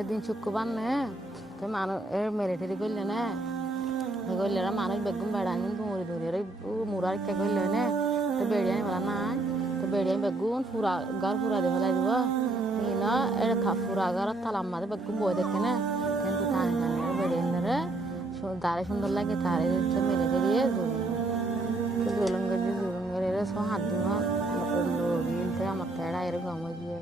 একদিন শুক্রবার নে তো মানুষ এর মিলিটারি করলে না করলে মানুষ বেগুন বেড়ান কিন্তু মুড়ি ধরে মুড়ার কে করলে না তো বেড়িয়ে বলা নাই তো বেড়িয়ে বেগুন ফুরা গার ফুরা দিয়ে ফেলাই দিব না এর ফুরা গার তালাম মাঝে বেগুন বই দেখে না কিন্তু টানি টানি বেড়িয়ে ধরে দাঁড়ে সুন্দর লাগে তারে মিলিটারি জুলুঙ্গের জুলুঙ্গের সব হাত দিব লোক আমার তেড়া এরকম গিয়ে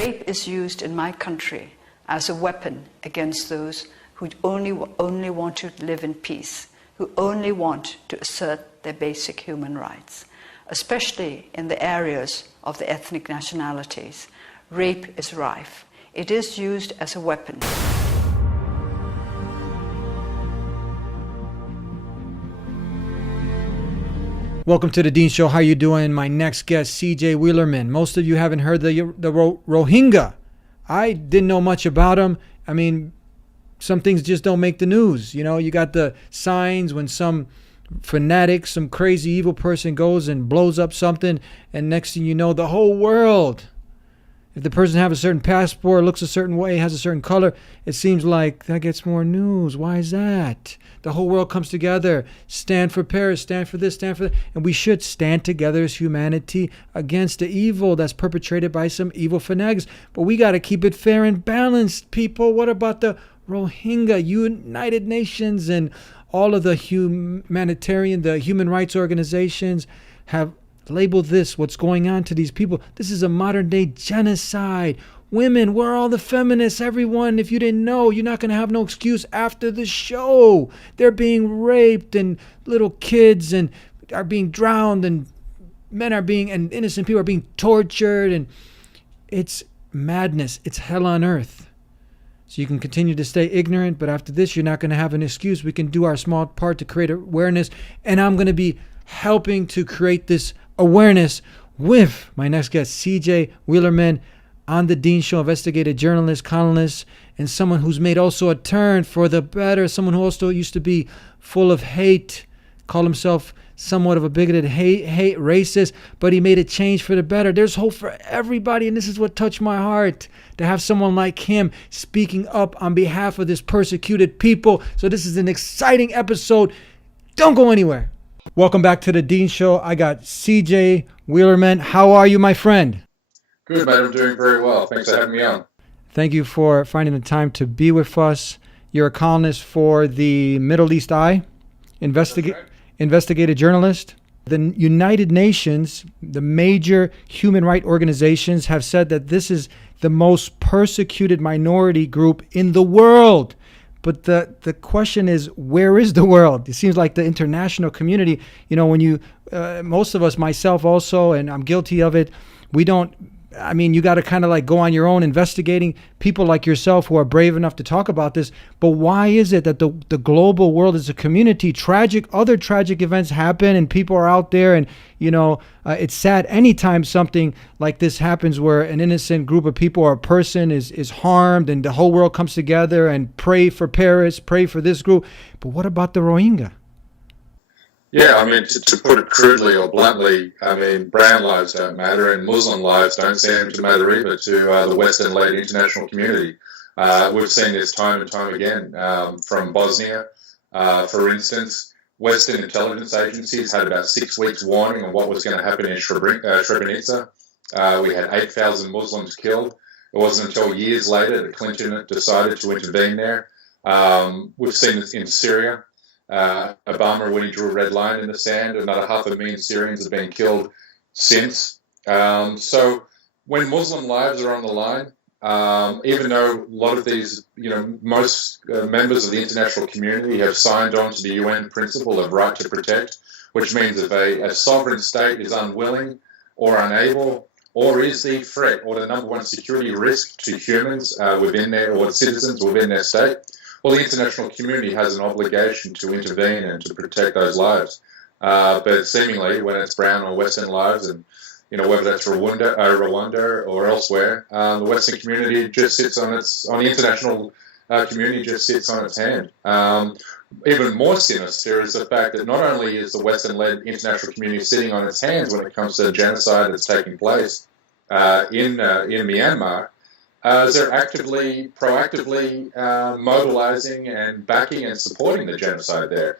Rape is used in my country as a weapon against those who only want to live in peace, who only want to assert their basic human rights, especially in the areas of the ethnic nationalities. Rape is rife. It is used as a weapon. Welcome to the Dean Show. How you doing? My next guest, CJ Wheelerman. Most of you haven't heard the Rohingya. I didn't know much about them. I mean, some things just don't make the news. You know, you got the signs when some fanatic, some crazy evil person goes and blows up something, and next thing you know, the whole world. If the person have a certain passport, looks a certain way, has a certain color, it seems like that gets more news. Why is that? The whole world comes together. Stand for Paris, stand for this, stand for that. And we should stand together as humanity against the evil that's perpetrated by some evil fanatics. But we got to keep it fair and balanced, people. What about the Rohingya? United Nations and all of the the human rights organizations have labeled this, what's going on to these people. This is a modern day genocide. Women, where are all the feminists? Everyone, if you didn't know, you're not going to have no excuse after the show. They're being raped and little kids and are being drowned and and innocent people are being tortured, and it's madness. It's hell on earth. So you can continue to stay ignorant, but after this, you're not going to have an excuse. We can do our small part to create awareness, and I'm going to be helping to create this awareness with my next guest, CJ Wheelerman, on the Dean Show, investigative journalist, columnist, and someone who's made also a turn for the better, someone who also used to be full of hate, called himself somewhat of a bigoted, hate racist, but he made a change for the better. There's hope for everybody, and this is what touched my heart, to have someone like him speaking up on behalf of this persecuted people. So this is an exciting episode. Don't go anywhere. Welcome back to the Dean Show. I got CJ Wheelerman. How are you, my friend? Good, mate. I'm doing very well. Thanks for having me on. Thank you for finding the time to be with us. You're a columnist for the Middle East Eye, investigative journalist. The United Nations, the major human rights organizations, have said that this is the most persecuted minority group in the world. But the question is, where is the world? It seems like the international community, you know, when you, most of us, myself also, and I'm guilty of it, we don't, I mean, you got to kind of like go on your own investigating, people like yourself who are brave enough to talk about this. But why is it that the global world is a community? Other tragic events happen and people are out there, and, you know, it's sad anytime something like this happens where an innocent group of people or a person is harmed and the whole world comes together and pray for Paris, pray for this group. But what about the Rohingya? Yeah, I mean, to put it crudely or bluntly, I mean, brown lives don't matter and Muslim lives don't seem to matter either to the Western-led international community. We've seen this time and time again from Bosnia, for instance. Western intelligence agencies had about 6 weeks warning on what was going to happen in Srebrenica. We had 8,000 Muslims killed. It wasn't until years later that Clinton decided to intervene there. We've seen this in Syria. Obama, when he drew a red line in the sand, another 500,000 Syrians have been killed since. So when Muslim lives are on the line, even though a lot of these, you know, most members of the international community have signed on to the UN principle of right to protect, which means if a sovereign state is unwilling or unable or is the threat or the number one security risk to humans within their, or citizens within their state, well, the international community has an obligation to intervene and to protect those lives. But seemingly, when it's brown or Western lives, and whether that's Rwanda or elsewhere. The Western community just sits on the international community just sits on its hand. Even more sinister is the fact that not only is the Western-led international community sitting on its hands when it comes to the genocide that's taking place in Myanmar, they're proactively mobilizing and backing and supporting the genocide there.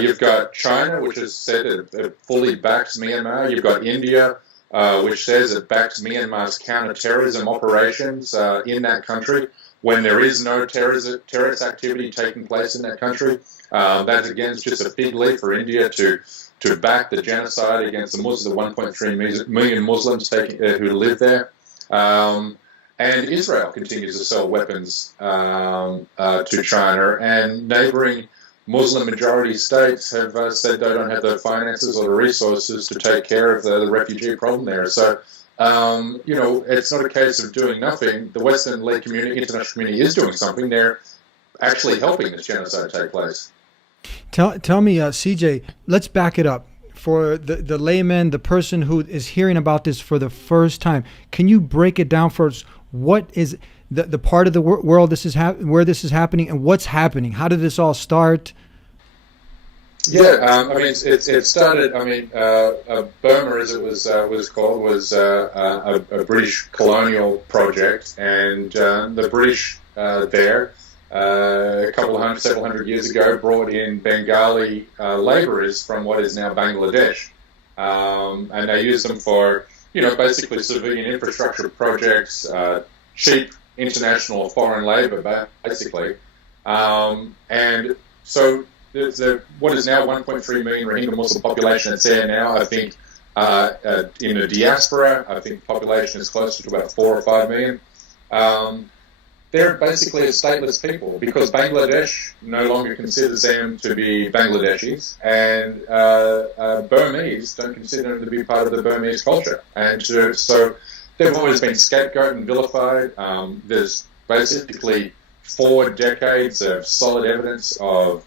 You've got China, which has said it fully backs Myanmar. You've got India, which says it backs Myanmar's counter-terrorism operations in that country when there is no terrorist activity taking place in that country. That, again, is just a fig leaf for India to back the genocide against the 1.3 million Muslims who live there. And Israel continues to sell weapons to China, and neighboring Muslim-majority states have said they don't have the finances or the resources to take care of the refugee problem there. So, it's not a case of doing nothing. The Western-led international community is doing something. They're actually helping this genocide take place. Tell me, CJ, let's back it up. For the layman, the person who is hearing about this for the first time, can you break it down for us? What is the part of the world where this is happening, and what's happening? How did this all start? Yeah, it started. Burma, as it was called, was a British colonial project, and the British there, several hundred years ago, brought in Bengali labourers from what is now Bangladesh, and they used them for basically civilian infrastructure projects, cheap international or foreign labour, basically, and so. What is now 1.3 million Rohingya Muslim population that's there now, I think in the diaspora, I think the population is closer to about 4 or 5 million. They're basically a stateless people because Bangladesh no longer considers them to be Bangladeshis, and Burmese don't consider them to be part of the Burmese culture. And so they've always been scapegoated and vilified. There's basically 4 decades of solid evidence of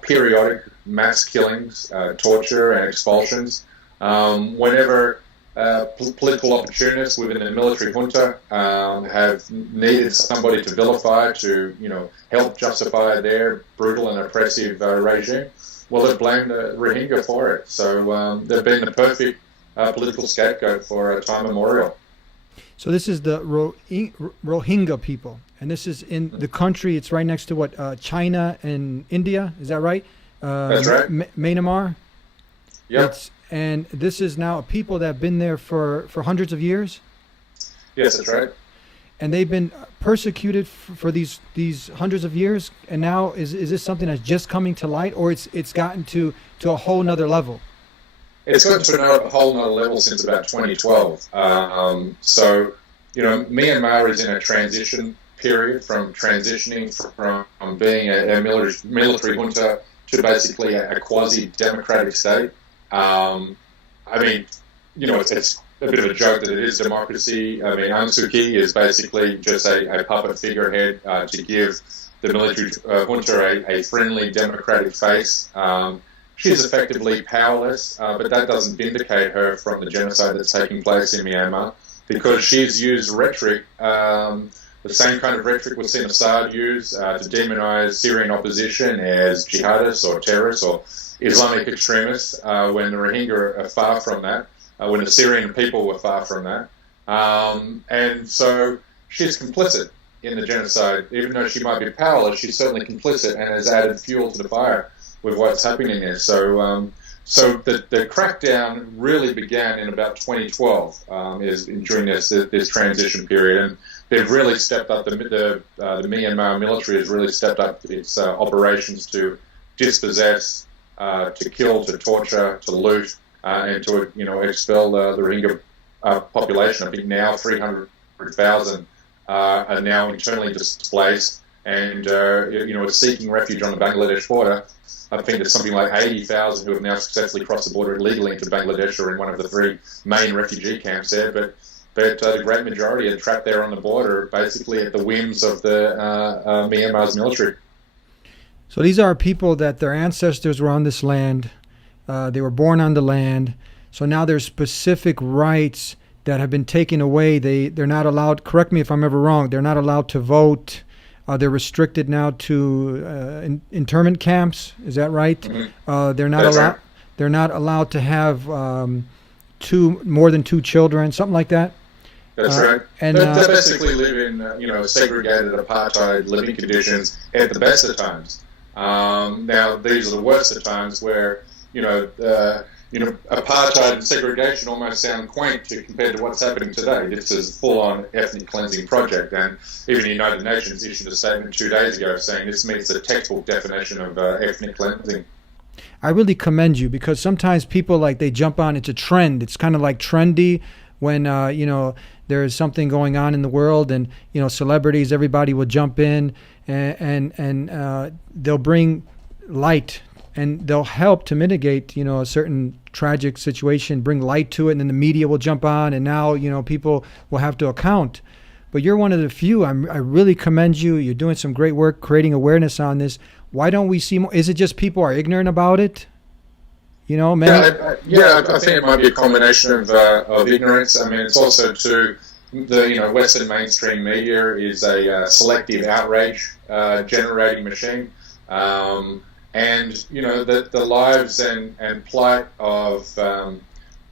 periodic mass killings, torture, and expulsions. Whenever political opportunists within the military junta have needed somebody to vilify to, help justify their brutal and oppressive regime, well, they've blamed the Rohingya for it. So they've been the perfect political scapegoat for a time memorial. So this is the Rohingya people. And this is in the country, it's right next to what, China and India, is that right? That's right. Myanmar? Yep. And this is now people that have been there for hundreds of years? Yes, that's right. And they've been persecuted for these hundreds of years, and now is this something that's just coming to light, or it's gotten to a whole nother level? It's gotten to a whole nother level since about 2012. So, Myanmar is in a transition period from transitioning from being a military junta to basically a quasi-democratic state. It's a bit of a joke that it is democracy. Aung Suu Kyi is basically just a puppet figurehead to give the military junta a friendly democratic face. She's effectively powerless, but that doesn't vindicate her from the genocide that's taking place in Myanmar, because she's used rhetoric, the same kind of rhetoric we've seen Assad use to demonize Syrian opposition as jihadists or terrorists or Islamic extremists, when the Rohingya are far from that, when the Syrian people were far from that. And so she's complicit in the genocide. Even though she might be powerless, she's certainly complicit and has added fuel to the fire with what's happening there. So the crackdown really began in about 2012, during this transition period, and they've really stepped up. The Myanmar military has really stepped up its operations to dispossess, to kill, to torture, to loot, and to expel the Rohingya population. I think now 300,000 are now internally displaced and are seeking refuge on the Bangladesh border. I think there's something like 80,000 who have now successfully crossed the border illegally into Bangladesh or in one of the 3 main refugee camps there. But the great majority are trapped there on the border, basically at the whims of the Myanmar's military. So these are people that their ancestors were on this land. They were born on the land. So now there's specific rights that have been taken away. They're not allowed, correct me if I'm ever wrong, they're not allowed to vote. They're restricted now to internment camps. Is that right? Mm-hmm. They're not That's allowed. right. They're not allowed to have more than two children, something like that. That's right. And they basically live in segregated apartheid living conditions at the best of times. Now these are the worst of times where apartheid and segregation almost sound quaint compared to what's happening today. This is a full-on ethnic cleansing project, and even the United Nations issued a statement 2 days ago saying this meets the textbook definition of ethnic cleansing. I really commend you, because sometimes people, like, they jump on, it's a trend. It's kind of like trendy when there's something going on in the world, and celebrities, everybody will jump in and they'll bring light, and they'll help to mitigate a certain tragic situation, bring light to it, and then the media will jump on, and now people will have to account. But you're one of the few. I really commend you. You're doing some great work creating awareness on this. Why don't we see more? Is it just people are ignorant about it? Many. I think it might be a combination of ignorance. I mean, it's also too the Western mainstream media is a selective outrage generating machine, and the lives and plight of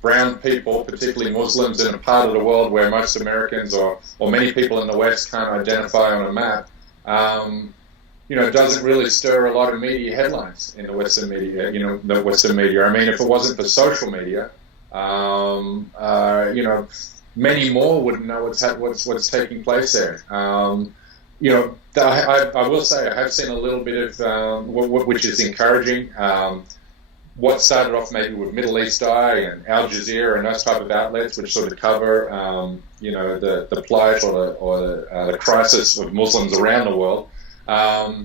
brown people, particularly Muslims, in a part of the world where most Americans or many people in the West can't identify on a map. Doesn't really stir a lot of media headlines in the Western media. The Western media. I mean, if it wasn't for social media, many more wouldn't know what's taking place there. I will say I have seen a little bit of which is encouraging. What started off maybe with Middle East Eye and Al Jazeera and those type of outlets, which sort of cover, the plight or the crisis of Muslims around the world. I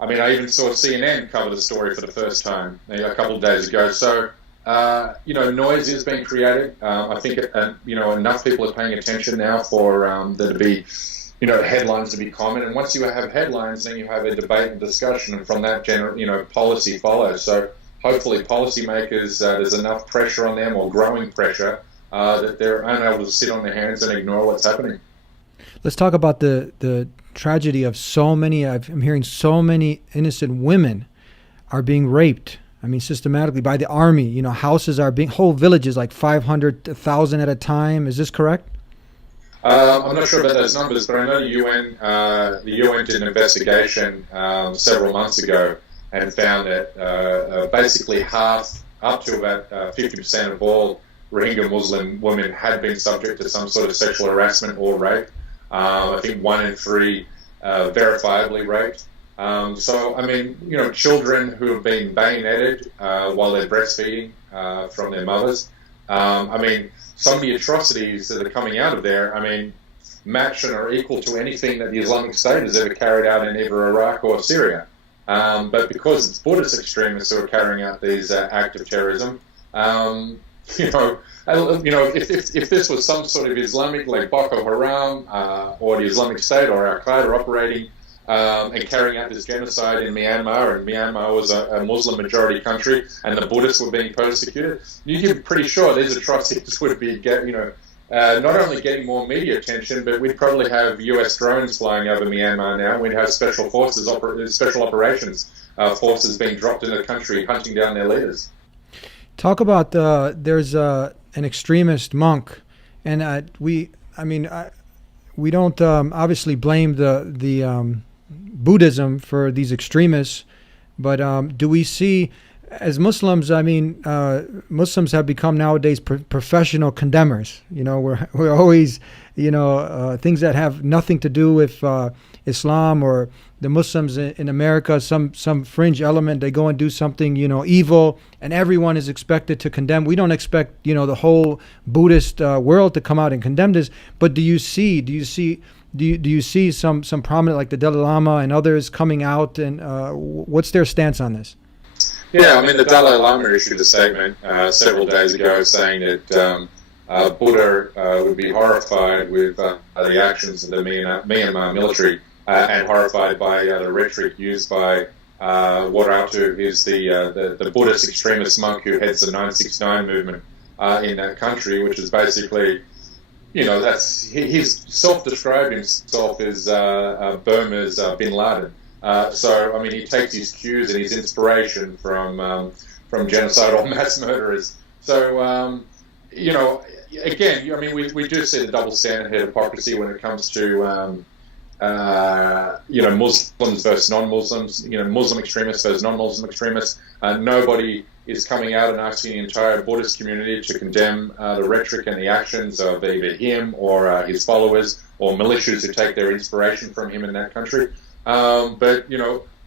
even saw CNN cover the story for the first time a couple of days ago. So, noise is being created. I think, enough people are paying attention now for there to be, headlines to be common. And once you have headlines, then you have a debate and discussion, and from that, policy follows. So hopefully policymakers, there's enough pressure on them, or growing pressure, that they're unable to sit on their hands and ignore what's happening. Let's talk about the tragedy of so many. I'm hearing so many innocent women are being raped. I mean, systematically by the army. Houses are being, whole villages, like 500, 1,000 at a time. Is this correct? I'm not sure about those numbers, but I know the UN did an investigation several months ago and found that basically half, up to about 50% of all Rohingya Muslim women had been subject to some sort of sexual harassment or rape. I think 1 in 3 verifiably raped. Children who have been bayoneted while they're breastfeeding from their mothers. Some of the atrocities that are coming out of there, match and are equal to anything that the Islamic State has ever carried out in either Iraq or Syria. But because it's Buddhist extremists who are carrying out these acts of terrorism, if this was some sort of Islamic, like Boko Haram or the Islamic State or Al-Qaeda operating and carrying out this genocide in Myanmar, and Myanmar was a Muslim majority country, and the Buddhists were being persecuted, you can be pretty sure these atrocities would be, not only getting more media attention, but we'd probably have US drones flying over Myanmar now. We'd have special forces, special operations forces being dropped into the country, hunting down their leaders. Talk about there's an extremist monk, and we don't obviously blame the Buddhism for these extremists, but do we see, as Muslims, Muslims have become nowadays professional condemners. We're always, things that have nothing to do with Islam or the Muslims in America, some fringe element, they go and do something, evil, and everyone is expected to condemn. We don't expect, the whole Buddhist world to come out and condemn this. But do you see some prominent, like the Dalai Lama and others, coming out, and what's their stance on this? Yeah, the Dalai Lama issued a statement several days ago saying that Buddha would be horrified with the actions of the Myanmar military and horrified by the rhetoric used by Waratu, who's the Buddhist extremist monk who heads the 969 movement in that country, which is basically, he's self-described himself as Burma's Bin Laden. So, I mean, he takes his cues and his inspiration from genocidal mass murderers. So, again, I mean, we do see the double standard hypocrisy when it comes to, Muslims versus non-Muslims, Muslim extremists versus non-Muslim extremists. Nobody is coming out and asking the entire Buddhist community to condemn the rhetoric and the actions of either him or his followers or militias who take their inspiration from him in that country. But,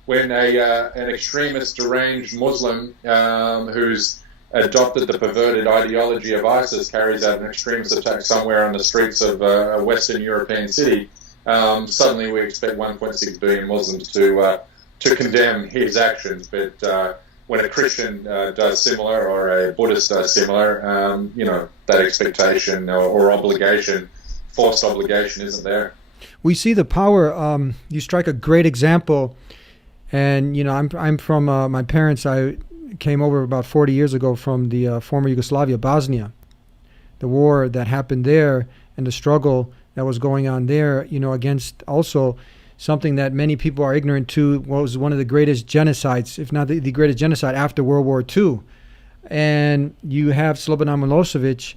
when an extremist, deranged Muslim who's adopted the perverted ideology of ISIS carries out an extremist attack somewhere on the streets of a Western European city, suddenly we expect 1.6 billion Muslims to condemn his actions. But when a Christian does similar or a Buddhist does similar, that expectation or obligation, forced obligation, isn't there. We see the power. You strike a great example, and I'm from my parents. I came over about 40 years ago from the former Yugoslavia, Bosnia, the war that happened there, and the struggle that was going on there. Against also something that many people are ignorant to, was one of the greatest genocides, if not the greatest genocide after World War II. And you have Slobodan Milosevic,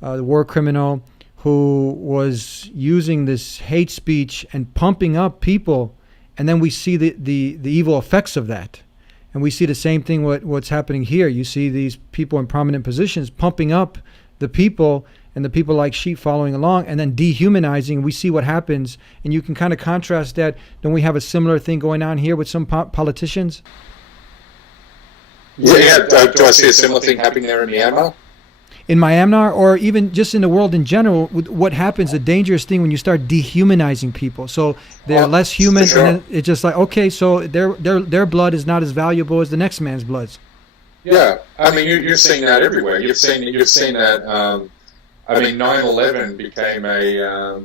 the war criminal, who was using this hate speech and pumping up people, and then we see the evil effects of that. And we see the same thing what's happening here. You see these people in prominent positions pumping up the people, and the people like sheep following along, and then dehumanizing. We see what happens, and you can kind of contrast that. Don't we have a similar thing going on here with some politicians? Yeah. Do I see a similar thing happening there in Myanmar? In Myanmar, or even just in the world in general, what happens, the dangerous thing when you start dehumanizing people. So they're less human, sure. And it's just like, okay, so their blood is not as valuable as the next man's blood. Yeah, I mean, you're seeing that everywhere. You've seen that. 9/11 became a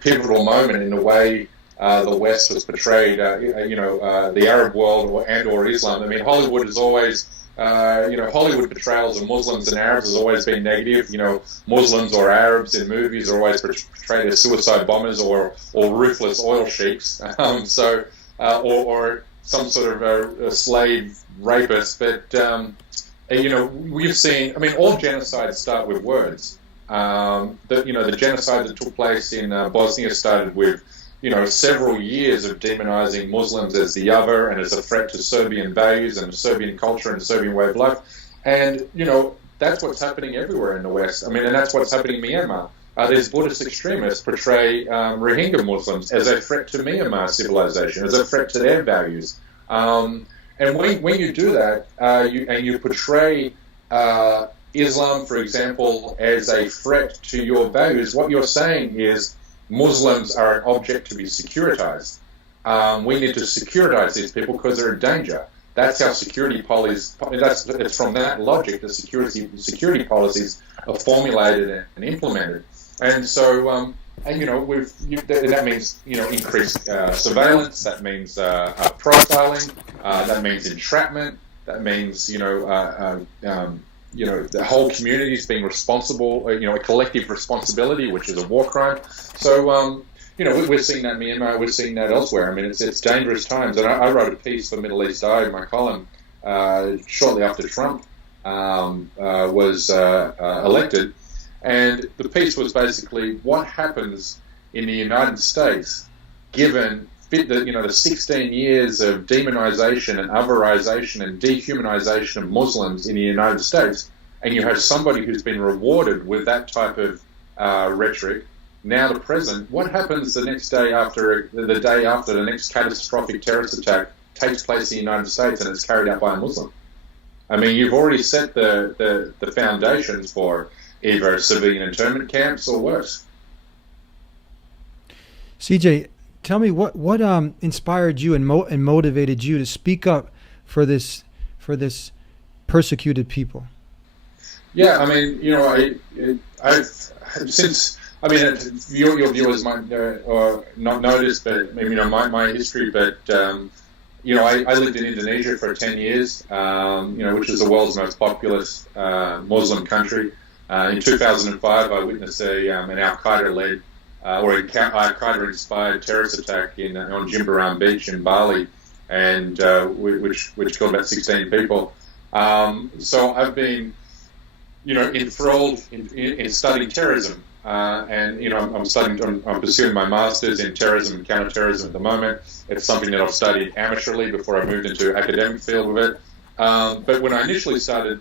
pivotal moment in the way the West was portrayed. The Arab world or Islam. I mean, Hollywood is always. Hollywood portrayals of Muslims and Arabs has always been negative. Muslims or Arabs in movies are always portrayed as suicide bombers or ruthless oil sheiks. Or some sort of a slave rapist. But we've seen. I mean, all genocides start with words. The genocide that took place in Bosnia started with. Several years of demonizing Muslims as the other and as a threat to Serbian values and Serbian culture and Serbian way of life. And, that's what's happening everywhere in the West. I mean, and that's what's happening in Myanmar. These Buddhist extremists portray Rohingya Muslims as a threat to Myanmar civilization, as a threat to their values. And when you do that, you portray Islam, for example, as a threat to your values, what you're saying is, Muslims are an object to be securitized. We need to securitize these people because they're in danger. That's how security policies. It's from that logic that security policies are formulated and implemented. And so, that means increased surveillance. That means profiling. That means entrapment. That means the whole community is being responsible, a collective responsibility, which is a war crime. So, we're seeing that in Myanmar, we're seeing that elsewhere. I mean, it's dangerous times. And I wrote a piece for Middle East Eye in my column shortly after Trump was elected. And the piece was basically what happens in the United States given the 16 years of demonization and otherization and dehumanization of Muslims in the United States, and you have somebody who's been rewarded with that type of rhetoric. Now the present, what happens the day after the next catastrophic terrorist attack takes place in the United States and it's carried out by a Muslim? I mean, you've already set the foundations for either civilian internment camps or worse. CJ, tell me what inspired you and motivated you to speak up for this persecuted people? Yeah, I mean, I've since. I mean, your viewers might not notice, but my history. But I lived in Indonesia for 10 years, which is the world's most populous Muslim country. In 2005, I witnessed an Al-Qaeda-led or Al-Qaeda-inspired terrorist attack on Jimbaran Beach in Bali, and which killed about 16 people. So I've been, enthralled in studying terrorism, and I'm pursuing my master's in terrorism and counterterrorism at the moment. It's something that I've studied amateurly before I moved into academic field with it. But when I initially started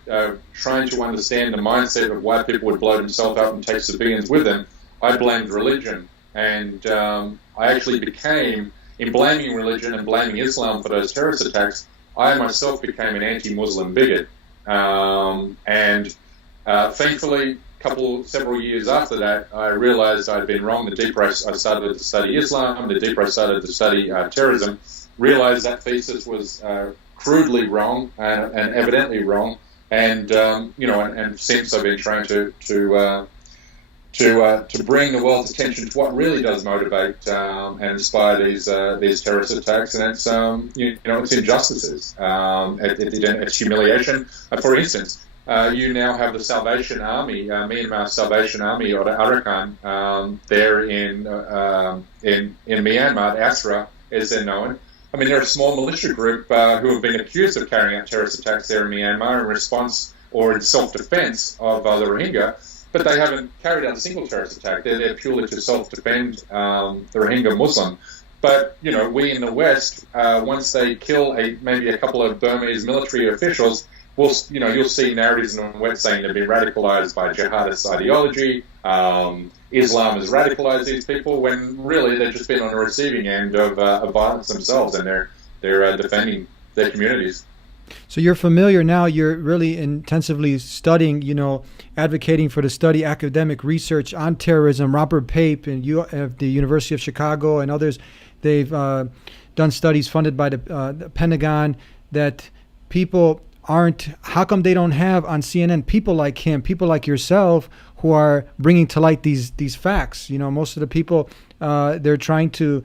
trying to understand the mindset of why people would blow themselves up and take civilians with them, I blamed religion, and I actually became, in blaming religion and blaming Islam for those terrorist attacks, I myself became an anti-Muslim bigot. Thankfully, several years after that, I realized I'd been wrong. The deeper I started to study Islam, the deeper I started to study terrorism, realized that thesis was crudely wrong and evidently wrong. And since I've been trying to bring the world's attention to what really does motivate and inspire these terrorist attacks, and it's it's injustices, it's humiliation. For instance, you now have the Salvation Army, Myanmar Salvation Army, or the Arakan, there in Myanmar, ASRA, as they're known. I mean, they're a small militia group who have been accused of carrying out terrorist attacks there in Myanmar in response or in self-defense of the Rohingya, but they haven't carried out a single terrorist attack. They're there purely to self-defend the Rohingya Muslim. But, we in the West, once they kill maybe a couple of Burmese military officials, you'll see narratives in the West saying they've been radicalized by jihadist ideology. Islam has radicalized these people, when really they've just been on the receiving end of violence themselves, and they're defending their communities. So you're familiar now, you're really intensively studying, advocating for the study, academic research on terrorism. Robert Pape and you at the University of Chicago and others, they've done studies funded by the Pentagon that people how come they don't have on CNN people like him, people like yourself, who are bringing to light these facts? Most of the people, they're trying to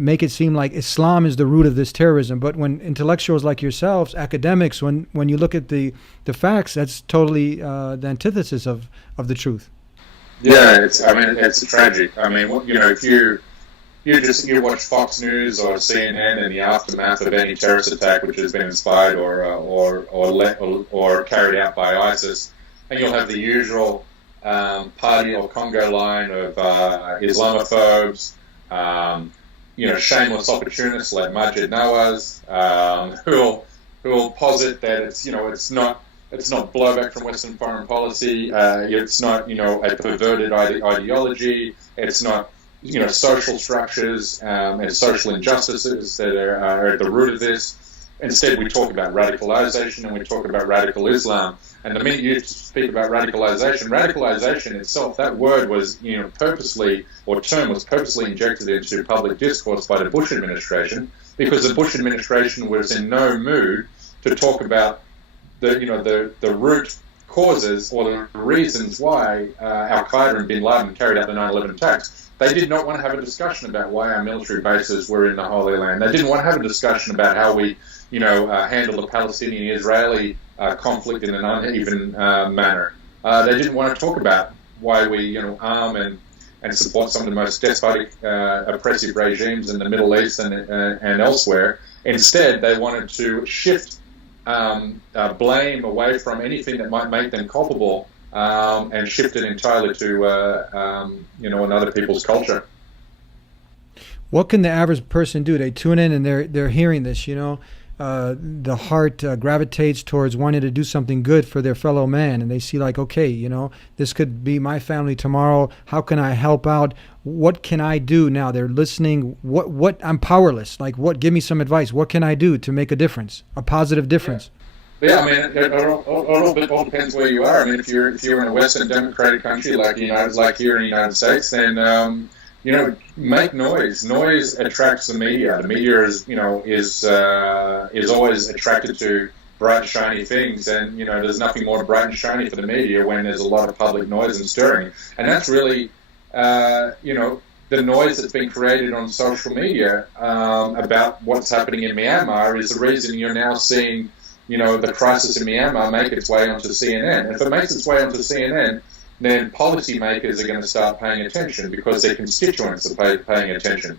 make it seem like Islam is the root of this terrorism. But when intellectuals like yourselves, academics, when you look at the facts, that's totally the antithesis of the truth. Yeah, it's tragic. I mean, if you watch Fox News or CNN in the aftermath of any terrorist attack which has been inspired or carried out by ISIS, and you'll have the usual party or Congo line of Islamophobes, shameless opportunists like Majid Nawaz, who'll posit that it's not blowback from Western foreign policy, it's not a perverted ideology, it's not social structures and social injustices that are at the root of this. Instead, we talk about radicalization and we talk about radical Islam. And the minute you speak about radicalization itself, that word was, purposely injected into public discourse by the Bush administration, because the Bush administration was in no mood to talk about the root causes or the reasons why Al-Qaeda and bin Laden carried out the 9/11 attacks. They did not want to have a discussion about why our military bases were in the Holy Land. They didn't want to have a discussion about how we, handle the Palestinian-Israeli conflict in an uneven manner. They didn't want to talk about why we, arm and support some of the most despotic, oppressive regimes in the Middle East and elsewhere. Instead, they wanted to shift blame away from anything that might make them culpable and shift it entirely to, another people's culture. What can the average person do? They tune in and they're hearing this, the heart gravitates towards wanting to do something good for their fellow man, and they see like, okay, this could be my family tomorrow. How can I help out? What can I do now? They're listening. What I'm powerless. Like, give me some advice. What can I do to make a difference, a positive difference? Yeah, I mean, it all depends where you are. I mean, if you're in a Western democratic country like here in the United States, then make noise. Noise attracts the media. The media is always attracted to bright, shiny things, and there's nothing more bright and shiny for the media when there's a lot of public noise and stirring. And that's really the noise that's been created on social media about what's happening in Myanmar is the reason you're now seeing, the crisis in Myanmar make its way onto CNN. And if it makes its way onto CNN, then policymakers are going to start paying attention because their constituents are paying attention.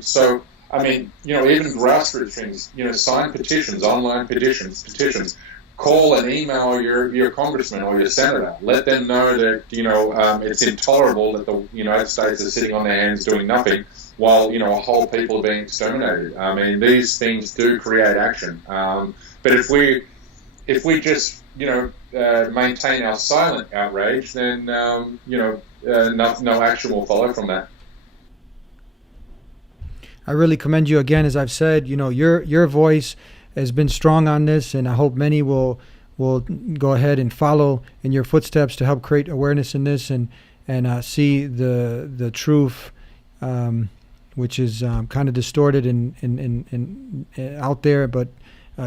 So, I mean, even grassroots things, sign petitions, online petitions, call and email your congressman or your senator. Let them know that, it's intolerable that the United States is sitting on their hands doing nothing while, a whole people are being exterminated. I mean, these things do create action. But if we just, maintain our silent outrage, then, no action will follow from that. I really commend you again, as I've said. Your voice has been strong on this, and I hope many will go ahead and follow in your footsteps to help create awareness in this and see the truth, which is kind of distorted and out there, but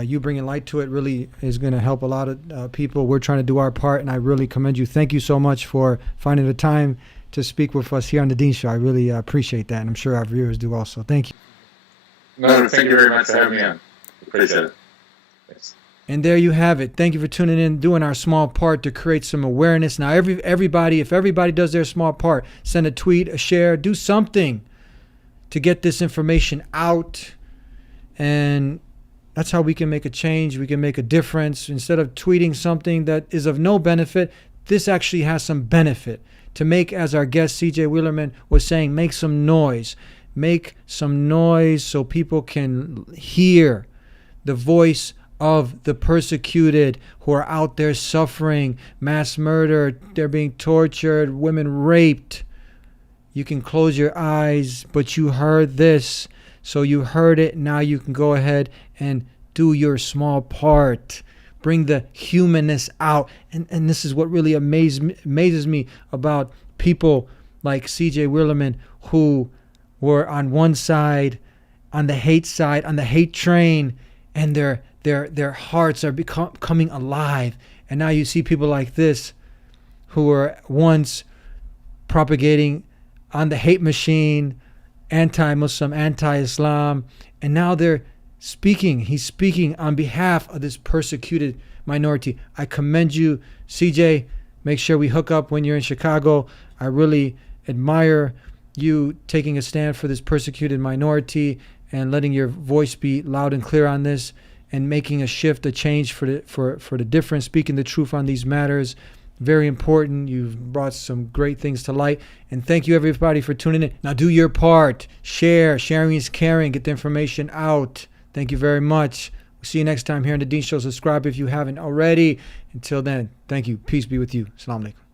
you bringing light to it really is going to help a lot of people. We're trying to do our part, and I really commend you. Thank you so much for finding the time to speak with us here on the Dean Show. I really appreciate that, and I'm sure our viewers do also. Thank you. No, thank you very much for having me on. Appreciate it. Thanks. And there you have it. Thank you for tuning in, doing our small part to create some awareness. Now, if everybody does their small part, send a tweet, a share, do something to get this information out. And that's how we can make a change. We can make a difference. Instead of tweeting something that is of no benefit, this actually has some benefit. To make, as our guest CJ Wheelerman was saying, make some noise. Make some noise so people can hear the voice of the persecuted who are out there suffering, mass murder, they're being tortured, women raped. You can close your eyes, but you heard this. So you heard it. Now you can go ahead and do your small part. Bring the humanness out. And this is what really amazes me about people like C.J. Wheelerman, who were on one side, on the hate side, on the hate train, and their hearts are becoming alive. And now you see people like this who were once propagating on the hate machine, anti-Muslim, anti-Islam, and now they're speaking. He's speaking on behalf of this persecuted minority. I commend you, CJ. Make sure we hook up when you're in Chicago. I really admire you taking a stand for this persecuted minority and letting your voice be loud and clear on this and making a shift, a change for the difference, speaking the truth on these matters. Very important. You've brought some great things to light. And thank you, everybody, for tuning in. Now do your part. Share. Sharing is caring. Get the information out. Thank you very much. We'll see you next time here on The Dean Show. Subscribe if you haven't already. Until then, thank you. Peace be with you. Assalamu alaikum.